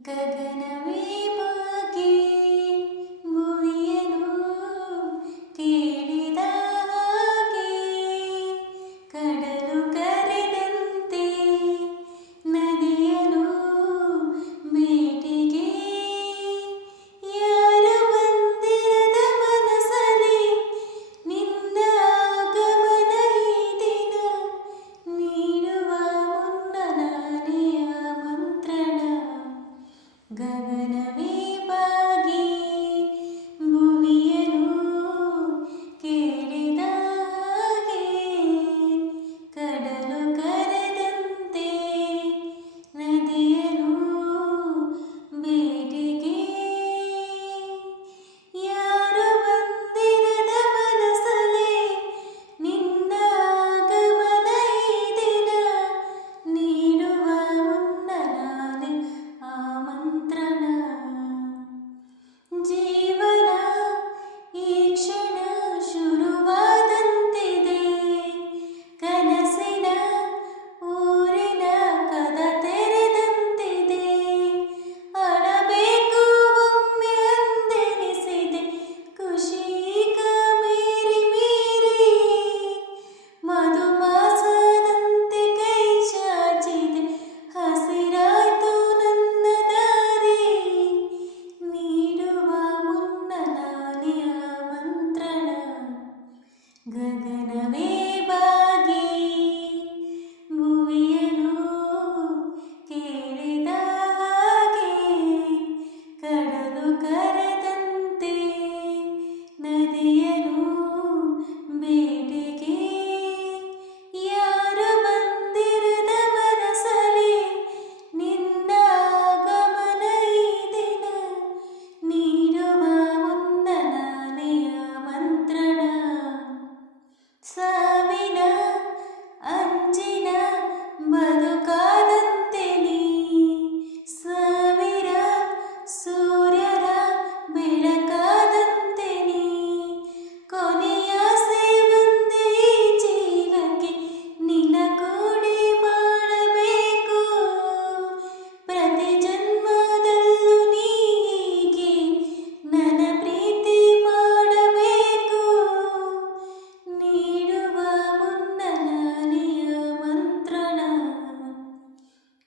ಗಗನವೇ ಬಾಗಿ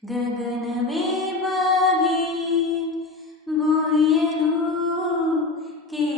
गगनमे भगे बोयलु के